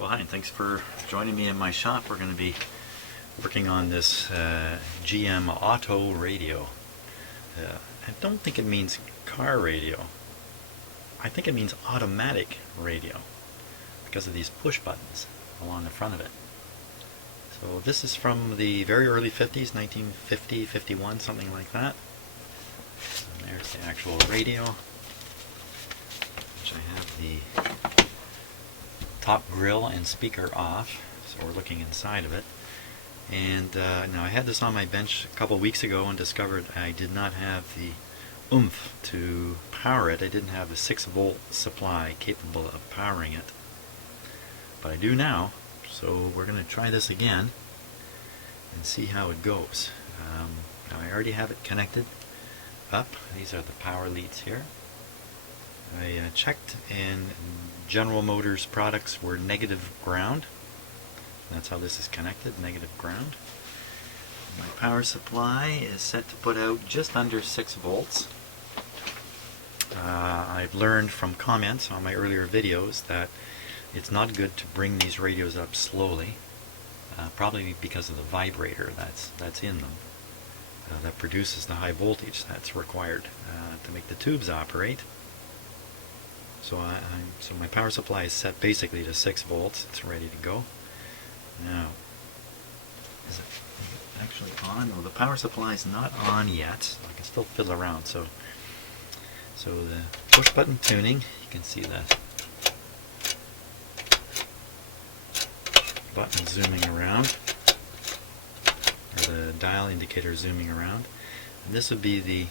Well, hi, and thanks for joining me in my shop. We're going to be working on this GM Autoradio. I don't think it means car radio. I think it means automatic radio because of these push buttons along the front of it. So this is from the very early 50s, 1950, 51, something like that. And there's the actual radio, which I have the top grill and speaker off, so we're looking inside of it. And now I had this on my bench a couple weeks ago and discovered I did not have the oomph to power it. I didn't have a 6-volt supply capable of powering it, but I do now. So we're going to try this again and see how it goes. Now I already have it connected up. These are the power leads here. I checked, and General Motors products were negative ground. That's how this is connected, negative ground. My power supply is set to put out just under 6 volts. I've learned from comments on my earlier videos that it's not good to bring these radios up slowly, probably because of the vibrator that's in them that produces the high voltage that's required to make the tubes operate. So my power supply is set basically to 6 volts. It's ready to go. Now, is it actually on? No, the power supply is not on yet. I can still fiddle around. So the push button tuning, you can see the button zooming around, or the dial indicator zooming around. And this would be the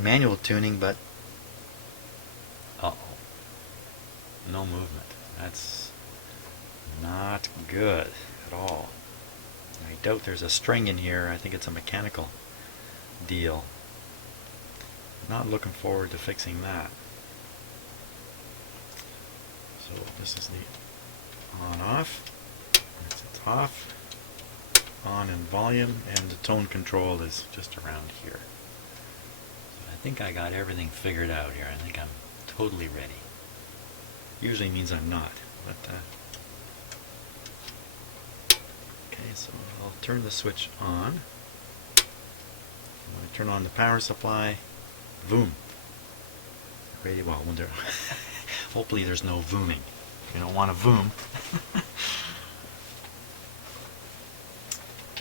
manual tuning, but no movement. That's not good at all. I doubt there's a string in here. I think it's a mechanical deal. Not looking forward to fixing that. So this is the on-off. It's off. On in volume, and the tone control is just around here. So I think I got everything figured out here. I think I'm totally ready. Usually means I'm not, but okay, so I'll turn the switch on. When I turn on the power supply, boom. Radio, well, when there, hopefully there's no booming. You don't want to boom.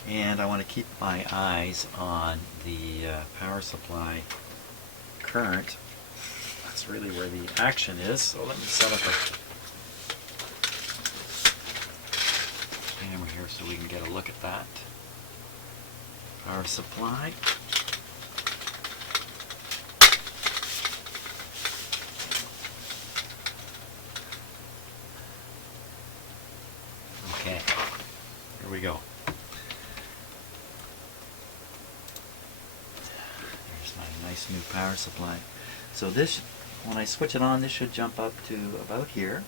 And I want to keep my eyes on the power supply current. That's really where the action is. So let me set up a camera here so we can get a look at that. Power supply. Okay, here we go. There's my nice new power supply. So this, when I switch it on, this should jump up to about here,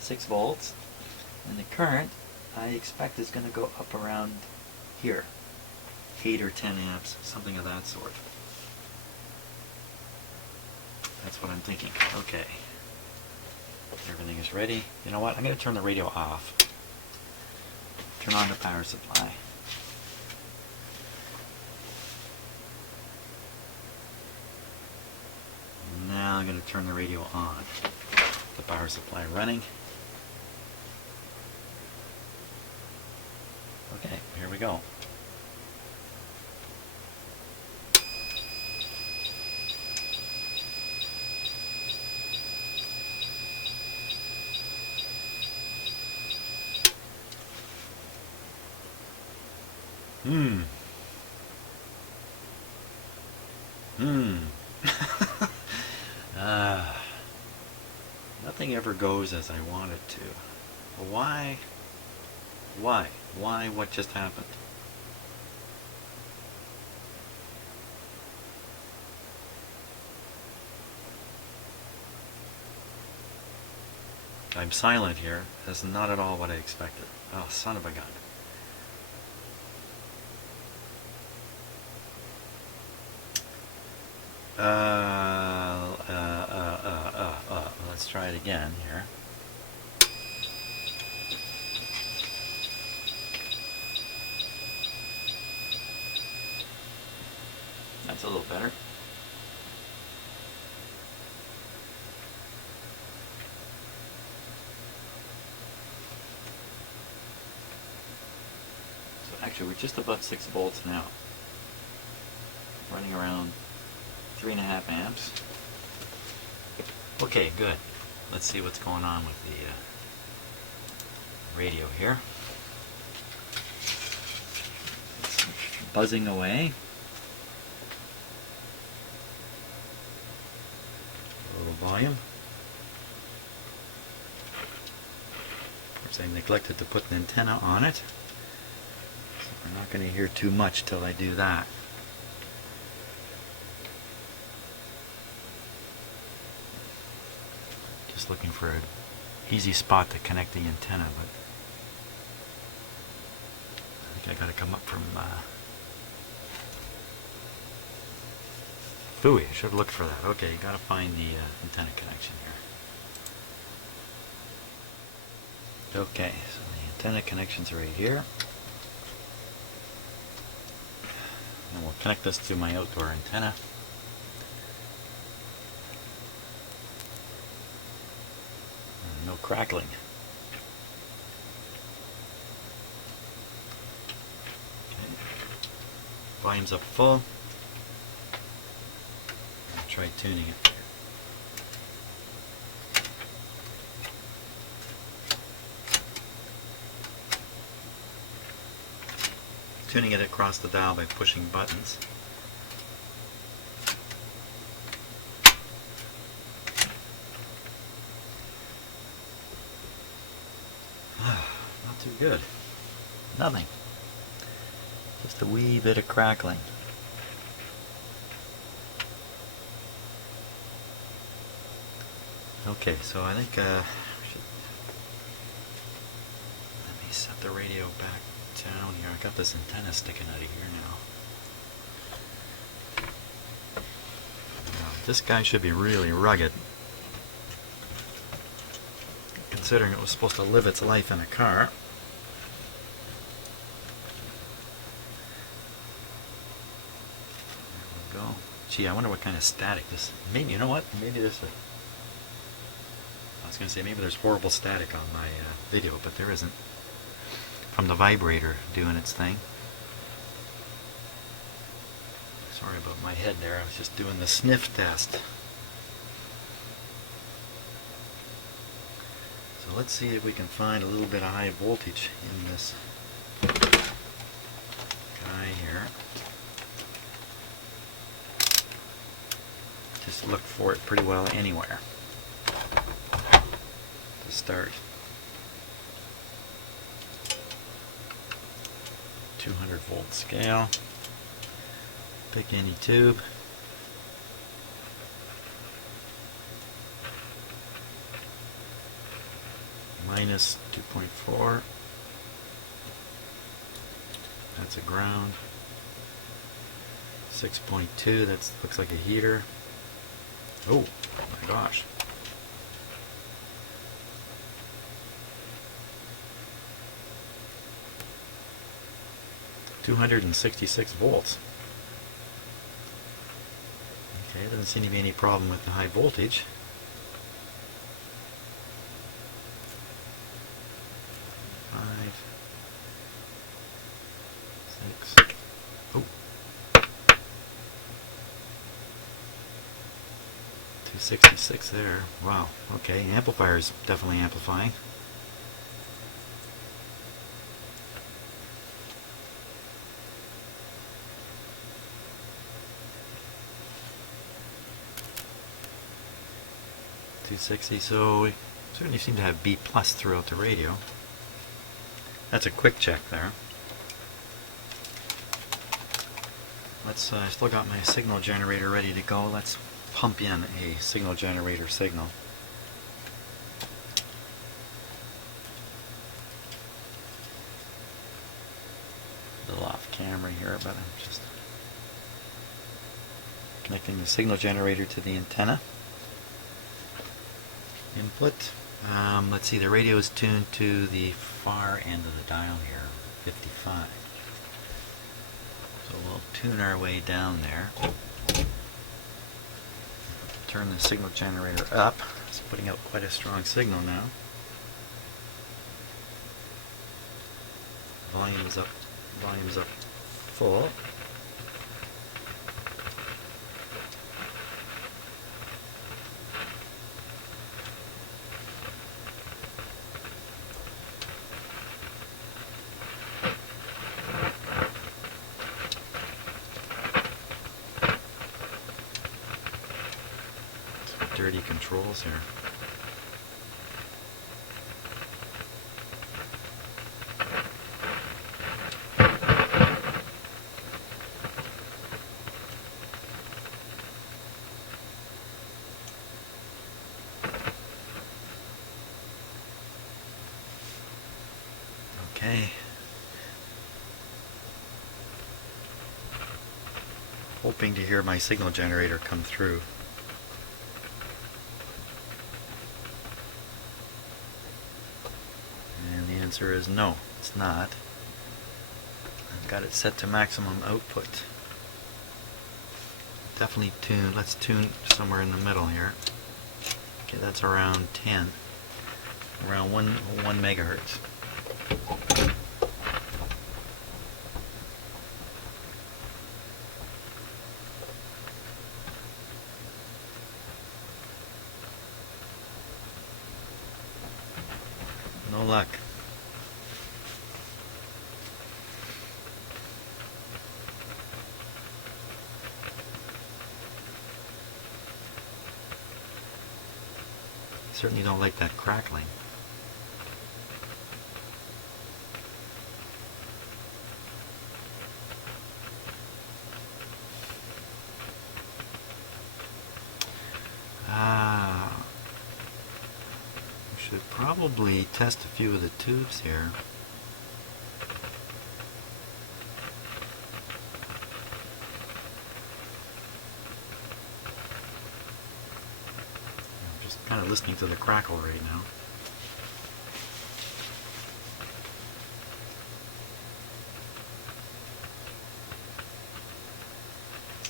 6 volts, and the current I expect is going to go up around here, 8 or 10 amps, something of that sort. That's what I'm thinking. Okay, everything is ready. You know what, I'm going to turn the radio off, turn on the power supply. Now I'm going to turn the radio on. The power supply running. Okay, here we go. Nothing ever goes as I want it to. Why? What just happened? I'm silent here. That's not at all what I expected. Oh, son of a gun. Let's try it again here. That's a little better. So actually we're just above 6 volts now. Running around 3.5 amps. Okay, good. Let's see what's going on with the radio here. It's buzzing away. A little volume. Of course, I neglected to put an antenna on it, so we're not going to hear too much till I do that. Just looking for an easy spot to connect the antenna, but I think I got to come up from Phooey. I should have looked for that. Okay, got to find the antenna connection here. Okay, so the antenna connection's right here. And we'll connect this to my outdoor antenna. No crackling. Okay. Volume's up full. I'll try tuning it. Tuning it across the dial by pushing buttons. Not too good. Nothing. Just a wee bit of crackling. Okay, so I think we should, let me set the radio back down here. I got this antenna sticking out of here now. Now this guy should be really rugged, considering it was supposed to live its life in a car. There we go. Gee, I wonder what kind of static this. Maybe, you know what? Maybe there's a. I was going to say maybe there's horrible static on my video, but there isn't. From the vibrator doing its thing. Sorry about my head there. I was just doing the sniff test. So let's see if we can find a little bit of high voltage in this guy here. Just look for it pretty well anywhere to start. 200 volt scale. Pick any tube. Minus 2.4. That's a ground. 6.2. That looks like a heater. Oh my gosh. $266 volts. Okay, doesn't seem to be any problem with the high voltage. Five, 6. Oh. 266 there. Wow. Okay, amplifier is definitely amplifying. .260, so we certainly seem to have B plus throughout the radio. That's a quick check there. Let's. I still got my signal generator ready to go. Let's pump in a signal generator signal. A little off camera here, but I'm just connecting the signal generator to the antenna. Input. Let's see, the radio is tuned to the far end of the dial here, 55. So we'll tune our way down there. Turn the signal generator up. It's putting out quite a strong signal now. Volume is up full. Some dirty controls here. Okay. Hoping to hear my signal generator come through. And the answer is no, it's not. I've got it set to maximum output. Definitely tune. Let's tune somewhere in the middle here. Okay, that's around 10. Around 1 megahertz. No luck. Certainly don't like that crackling. We should probably test a few of the tubes here. I'm just kind of listening to the crackle right now.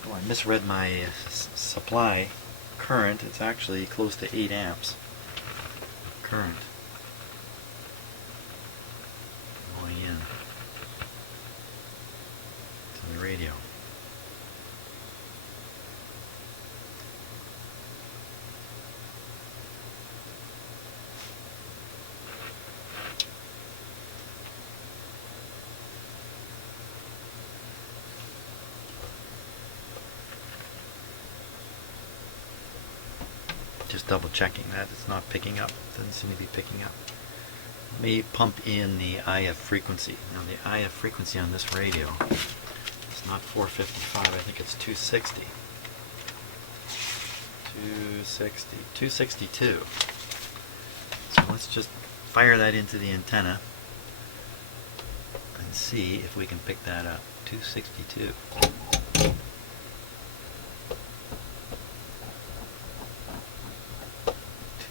Oh, I misread my supply current. It's actually close to 8 amps current going in to the radio. Just double checking that it's not picking up. Doesn't seem to be picking up. Let me pump in the IF frequency. Now the IF frequency on this radio is not 455, I think it's 260. 262. So let's just fire that into the antenna and see if we can pick that up. 262.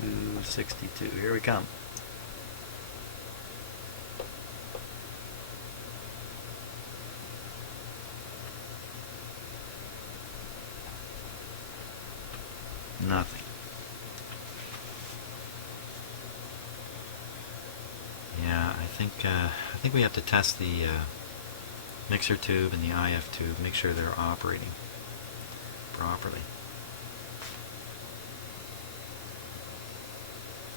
262. Here we come. Nothing. Yeah, I think we have to test the mixer tube and the IF tube, make sure they're operating properly.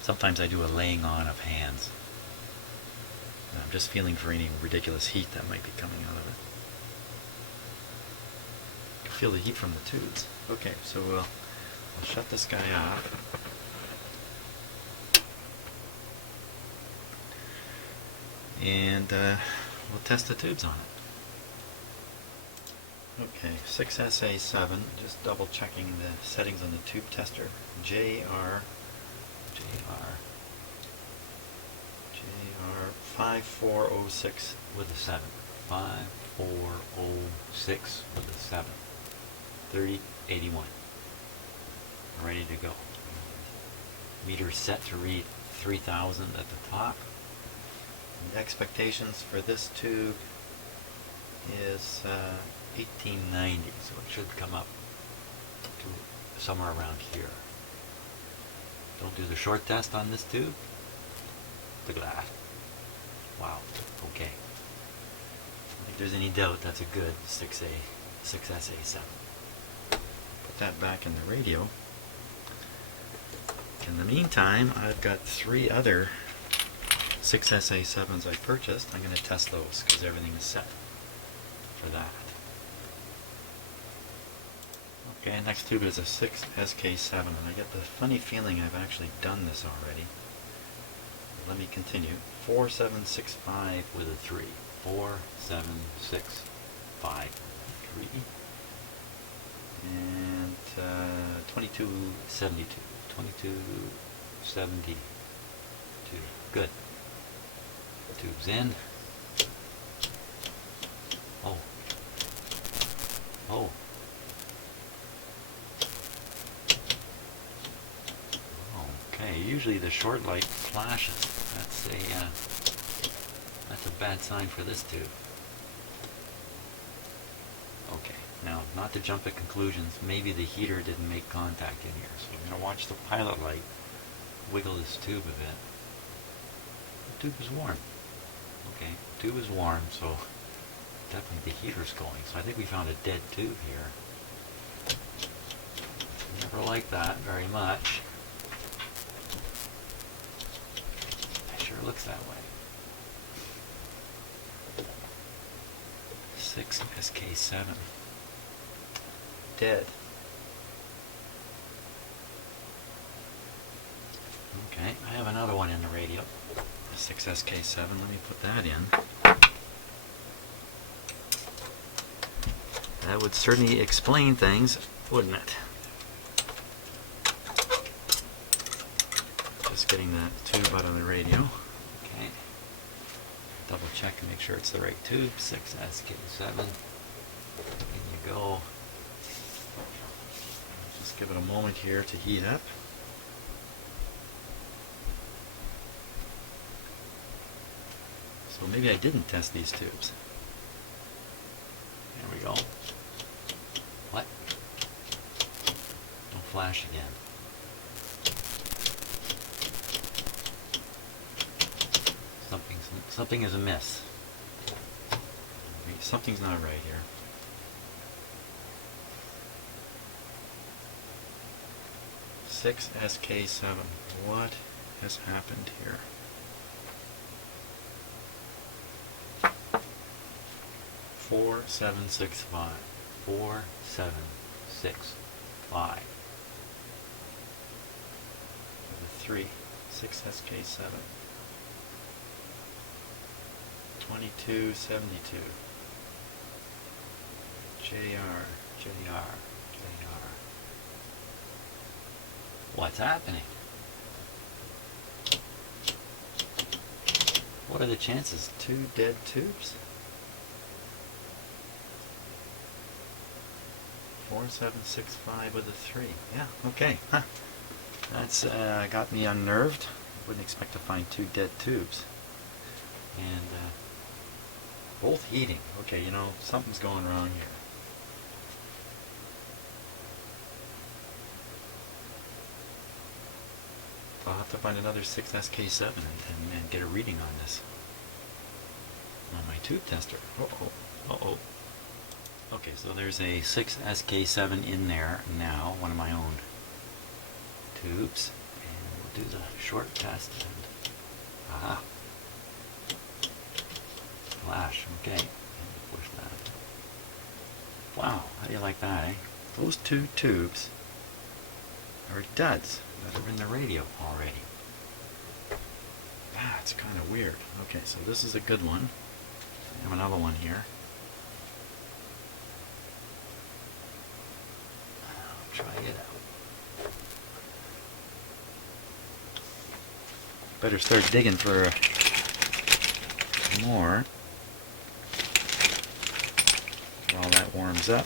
Sometimes I do a laying on of hands. I'm just feeling for any ridiculous heat that might be coming out of it. I can feel the heat from the tubes. Okay, so we'll shut this guy off. And we'll test the tubes on it. Okay, 6SA7, just double checking the settings on the tube tester. JR 5406 with a 7. 5406 with a 7. 3081. Ready to go. Meter set to read 3000 at the top. And expectations for this tube is 1890, so it should come up to somewhere around here. Don't do the short test on this tube. Look at that. Wow. Okay. I don't think there's any doubt that's a good 6SA7. Put that back in the radio. In the meantime, I've got 3 other 6SA7s I purchased. I'm going to test those because everything is set for that. Okay, next tube is a 6SK7, and I get the funny feeling I've actually done this already. Let me continue. 4765 with a 3. 4765 3. And 2272. 2272. Good. Tubes in. Oh. Oh. Okay, usually the short light flashes. That's a bad sign for this tube. Okay, now not to jump at conclusions, maybe the heater didn't make contact in here. So I'm going to watch the pilot light wiggle this tube a bit. The tube is warm. Okay, tube is warm, so definitely the heater's going. So I think we found a dead tube here. Never liked that very much. It looks that way. 6SK7. dead. Okay, I have another one in the radio. 6SK7, let me put that in. That would certainly explain things, wouldn't it? Just getting that tube out of the radio. Okay. Double check and make sure it's the right tube. 6SK7. In you go. Just give it a moment here to heat up. So maybe I didn't test these tubes. There we go. What? Don't flash again. Something is amiss. Something's not right here. Six SK7. What has happened here? Four, 765. 4765. 3. 6SK7. 2272. JR. What's happening? What are the chances? 2 dead tubes. 4765 with a 3. Yeah, okay. Huh. That's got me unnerved. Wouldn't expect to find 2 dead tubes. And both heating. Okay, you know, something's going wrong here. I'll have to find another 6SK7 and get a reading on this. On my tube tester. Uh-oh. Okay, so there's a 6SK7 in there now, one of my own tubes. And we'll do the short test. And, aha. Flash, okay. Push that. Wow, how do you like that, eh? Those 2 tubes are duds that are in the radio already. Ah, it's kind of weird. Okay, so this is a good one. I have another one here. I'll try it out. Better start digging for more while that warms up.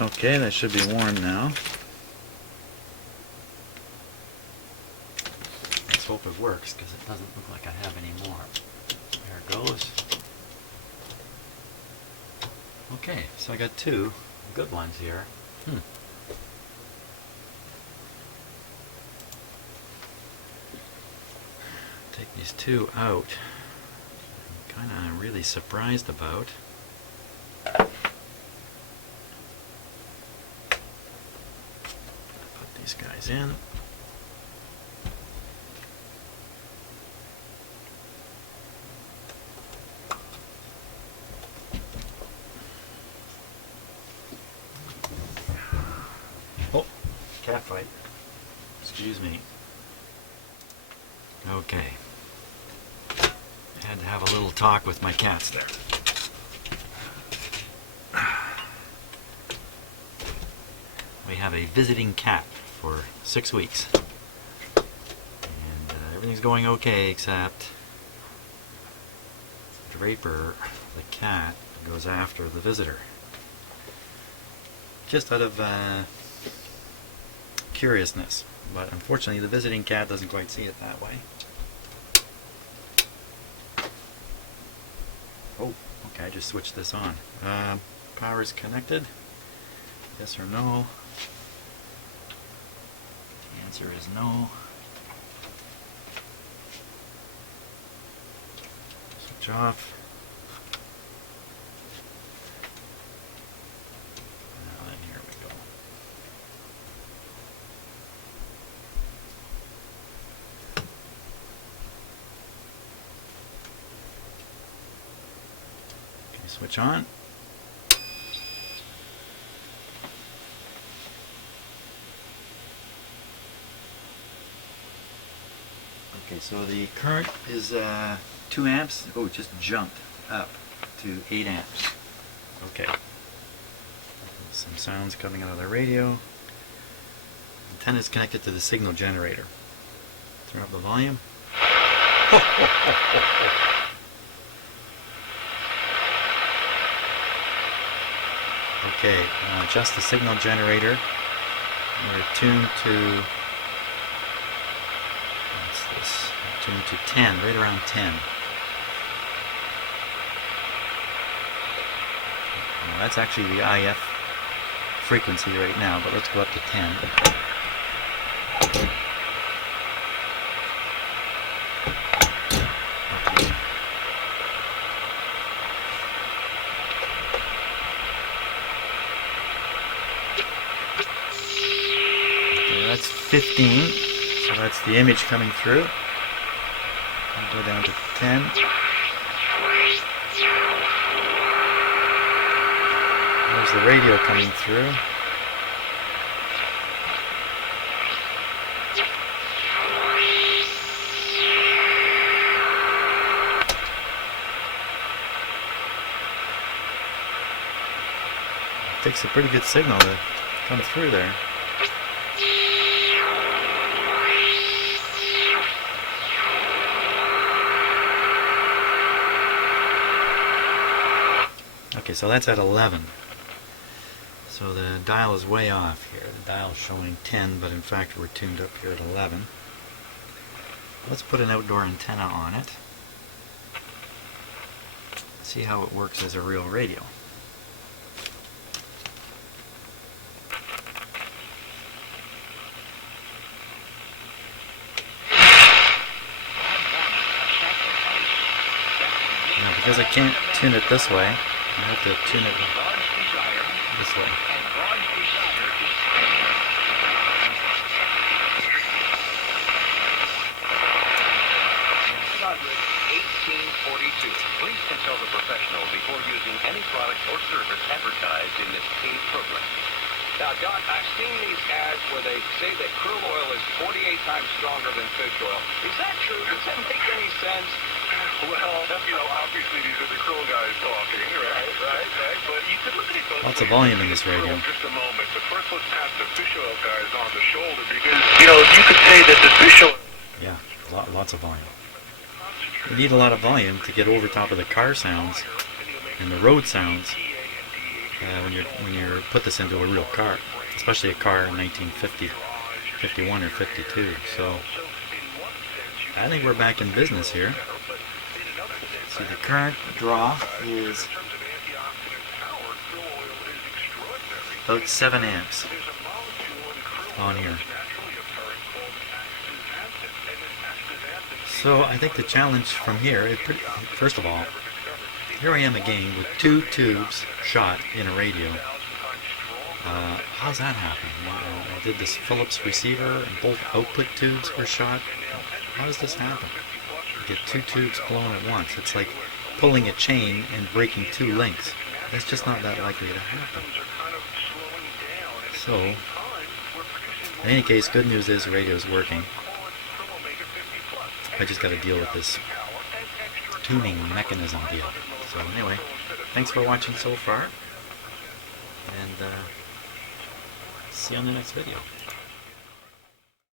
Okay, that should be warm now. Let's hope it works, because it doesn't look like I have any more. There it goes. Okay, so I got two good ones here. Take these two out. I'm kind of really surprised about. Put these guys in. Oh, cat fight. Excuse me. Okay. I had to have a little talk with my cats there. We have a visiting cat for 6 weeks. And everything's going okay except Draper, the cat, goes after the visitor. Just out of curiousness. But unfortunately the visiting cat doesn't quite see it that way. Oh, okay, I just switched this on. Power is connected. Yes or no? The answer is no. Switch off. Now then, here we go. Okay, switch on. Okay, so the current is 2 amps. Oh, it just jumped up to 8 amps. Okay. Some sounds coming out of the radio. Antenna is connected to the signal generator. Turn up the volume. Okay, adjust the signal generator. We're tuned to, what's this? Tuned to 10, right around 10. Now that's actually the IF frequency right now, but let's go up to 10. Okay, that's 15, so that's the image coming through. I'll go down to 10. There's the radio coming through. It takes a pretty good signal to come through there. Okay, so that's at 11. So the dial is way off here. The dial is showing 10, but in fact we're tuned up here at 11. Let's put an outdoor antenna on it. See how it works as a real radio. Now, because I can't tune it this way, I have to tune it this way. Please consult a professional before using any product or service advertised in this paid program. Now, Doc, I've seen these ads where they say that crude oil is 48 times stronger than fish oil. Is that true? Does that make any sense? Well, obviously these are the cruel guys talking, right. But you could look at it both Lots of volume in this radio. Just a moment. But first, let's tap the fish oil guys on the shoulder because, you could say that the fish oil... Yeah, lots of volume. You need a lot of volume to get over top of the car sounds and the road sounds when you put this into a real car, especially a car in 1950, 51 or 52. So I think we're back in business here. See, the current draw is about 7 amps on here. So I think the challenge from here, first of all, here I am again with 2 tubes shot in a radio. How's that happen? I did this Phillips receiver and both output tubes were shot. How does this happen? You get 2 tubes blown at once. It's like pulling a chain and breaking 2 links. That's just not that likely to happen. So, in any case, good news is the radio is working. I just got to deal with this tuning mechanism deal. So anyway, thanks for watching so far, and see you on the next video.